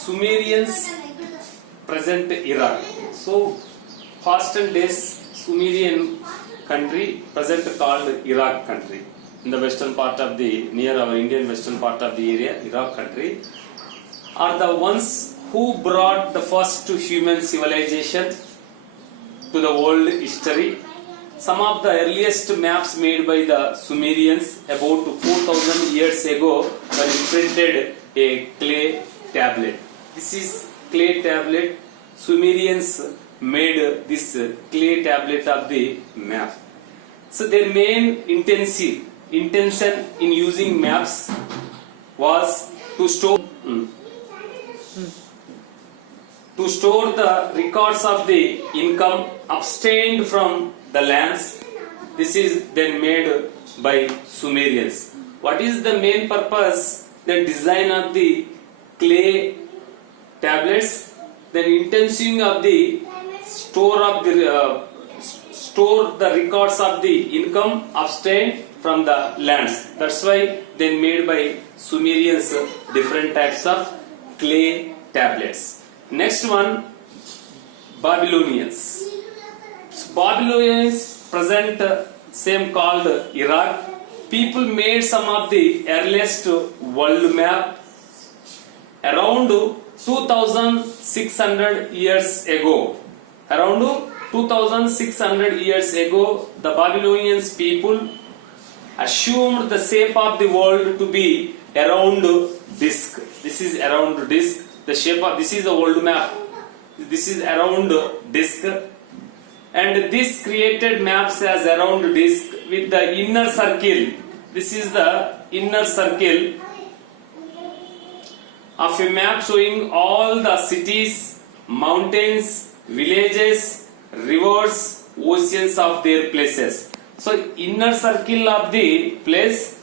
Sumerians present Iraq. So past days Sumerian country present called Iraq country. In the western part of the near our Indian western part of the area, Iraq country are the ones who brought the first human civilization to the world history. Some of the earliest maps made by the Sumerians about 4000 years ago were imprinted a clay tablet. This is clay tablet. Sumerians made this clay tablet of the map. So their main intention in using maps was to store the records of the income obtained from the lands. This is then made by Sumerians. What is the main purpose? The design of the clay tablets, the intention of the store the records of the income obtained from the lands. That's why they made by Sumerians different types of clay tablets. Next one, Babylonians. Babylonians present same called Iraq. People made some of the earliest world map around 2600 years ago. Around 2600 years ago, the Babylonians people assumed the shape of the world to be around disk. This is around disk. The shape of this is the world map. This is around disk, and this created maps as around disk with the inner circle. This is the inner circle of a map showing all the cities, mountains, villages, rivers, oceans of their places. So inner circle of the place,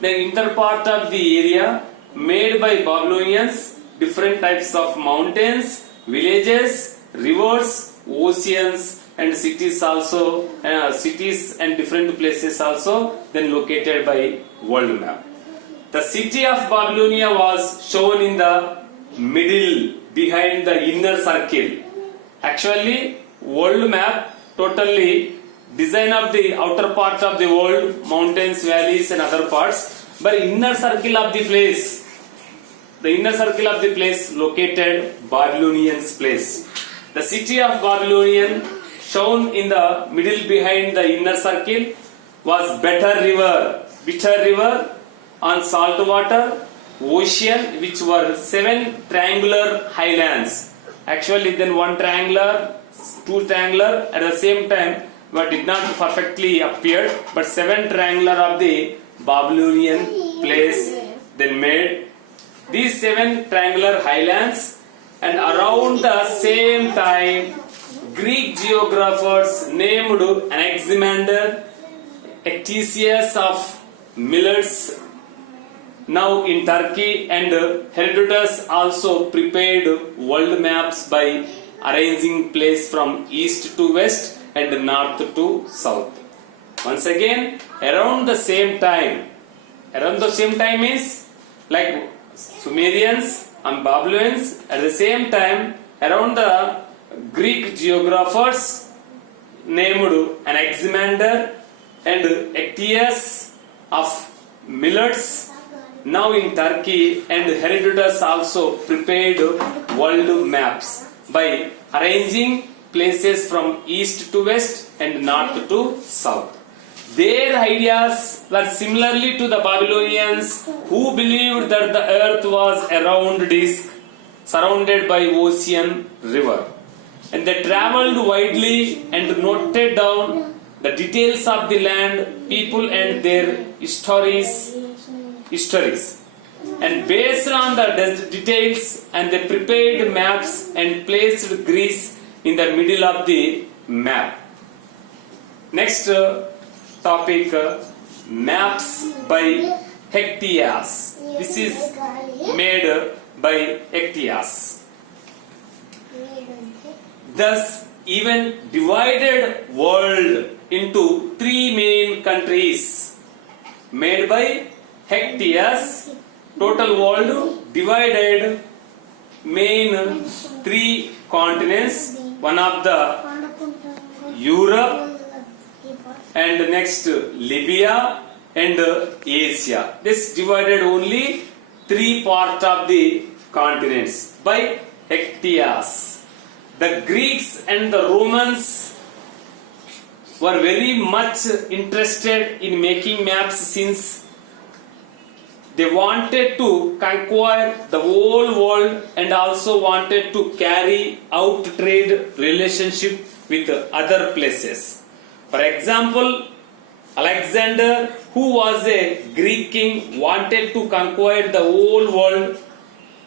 the inner part of the area made by Babylonians, different types of mountains, villages, rivers, oceans and cities also, cities and different places also then located by world map. The city of Babylonia was shown in the middle behind the inner circle. Actually, world map totally design of the outer part of the world, mountains, valleys and other parts, but inner circle of the place, the inner circle of the place located Babylonians place. The city of Babylonian shown in the middle behind the inner circle was bitter river on salt water, ocean, which were 7 triangular highlands. Actually then one triangular, two triangular at the same time but did not perfectly appear, but 7 triangular of the Babylonian place then made. These 7 triangular highlands, and around the same time Greek geographers named Anaximander, Ctesias of Miletus now in Turkey, and Herodotus also prepared world maps by arranging place from east to west and north to south. Once again, around the same time is like Sumerians and Babylonians. At the same time, around the Greek geographers named Anaximander and Ctesias of Miletus now in Turkey, and Herodotus also prepared world maps by arranging places from east to west and north to south. Their ideas were similarly to the Babylonians, who believed that the earth was a round disk surrounded by ocean, river. And they traveled widely and noted down the details of the land, people and their histories. And based on the details, and they prepared maps and placed Greece in the middle of the map. Next topic, maps by Ctesias. This is made by Ctesias. Thus, even divided world into 3 main countries made by Ctesias. Total world divided main three continents. One of the Europe, and next Libya and Asia. This divided only three parts of the continents by hectares. The Greeks and the Romans were very much interested in making maps since they wanted to conquer the whole world and also wanted to carry out trade relationship with other places. For example, Alexander, who was a Greek king, wanted to conquer the whole world,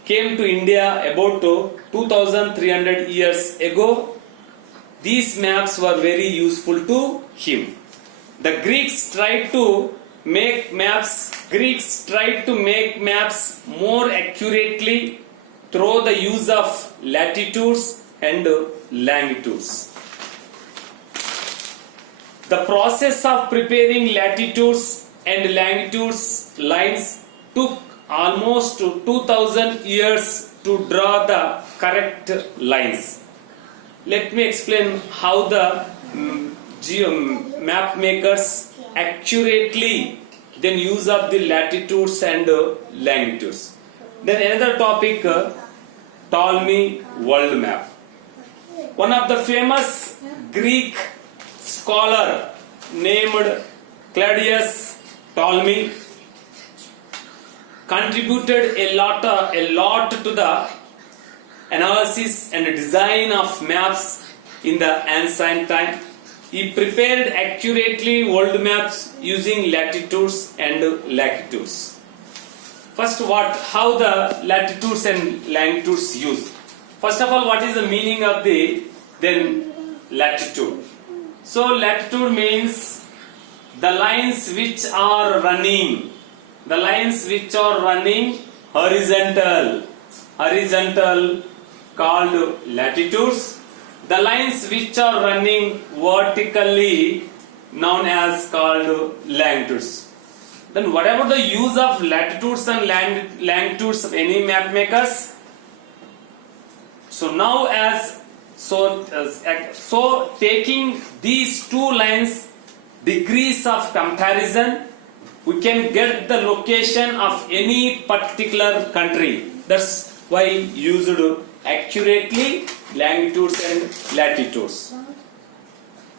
came to India about 2300 years ago. These maps were very useful to him. The Greeks tried to make maps more accurately through the use of latitudes and longitudes. The process of preparing latitudes and longitudes lines took almost 2000 years to draw the correct lines. Let me explain how the map makers accurately then use up the latitudes and longitudes. Then another topic, Ptolemy world map. One of the famous Greek scholar named Claudius Ptolemy contributed a lot to the analysis and design of maps in the ancient time. He prepared accurately world maps using latitudes and longitudes. First, how the latitudes and longitudes used. First of all, what is the meaning of the latitude? So latitude means the lines which are running horizontal called latitudes. The lines which are running vertically known as called longitudes. Then whatever the use of latitudes and longitudes of any map makers. So now so taking these two lines degrees of comparison, we can get the location of any particular country. That's why used accurately longitudes and latitudes.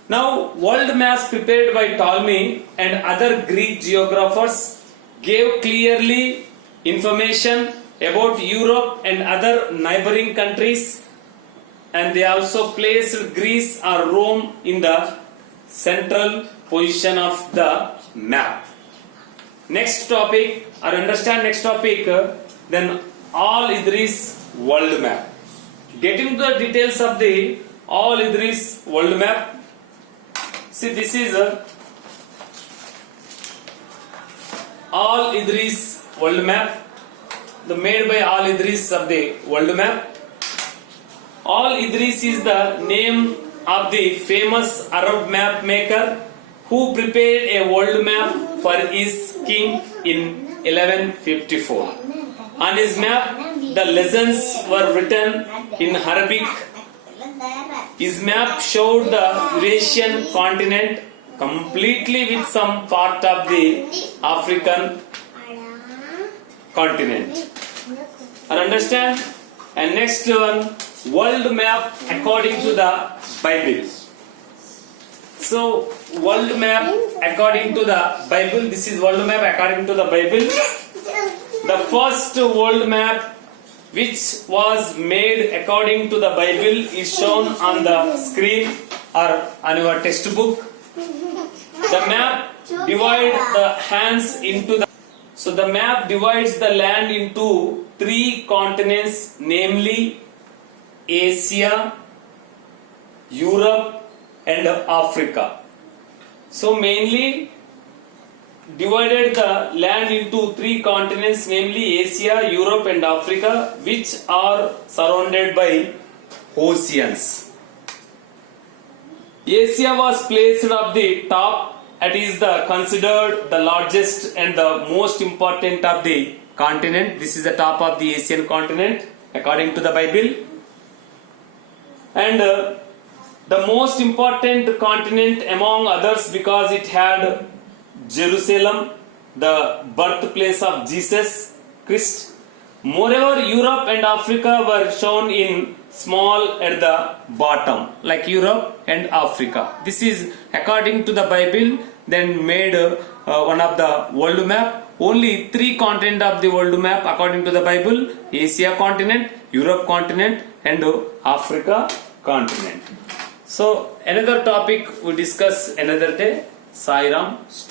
Now, world maps prepared by Ptolemy and other Greek geographers gave clearly information about Europe and other neighboring countries, and they also placed Greece or Rome in the central position of the map. Next topic, then Al-Idris world map. Getting to the details of the Al-Idris world map. See, this is Al-Idris world map, made by Al-Idris of the world map. Al-Idris is the name of the famous Arab map maker who prepared a world map for his king in 1154. On his map, the legends were written in Arabic. His map showed the Eurasian continent completely with some part of the African continent. Understand? And next one, world map according to the Bible. So, world map according to the Bible. This is world map according to the Bible. The first world map which was made according to the Bible is shown on the screen or on your textbook. The map divides the map divides the land into three continents, namely Asia, Europe and Africa. So mainly divided the land into three continents, namely Asia, Europe and Africa, which are surrounded by oceans. Asia was placed at the top. It is considered the largest and the most important of the continent. This is the top of the Asian continent. according to the Bible. And the most important continent among others because it had Jerusalem, the birthplace of Jesus Christ. Moreover, Europe and Africa were shown in small at the bottom, like Europe and Africa. This is according to the Bible, then made one of the world map. Only 3 continents of the world map according to the Bible: Asia continent, Europe continent, and Africa continent. So another topic we discuss another day. Sai Ram.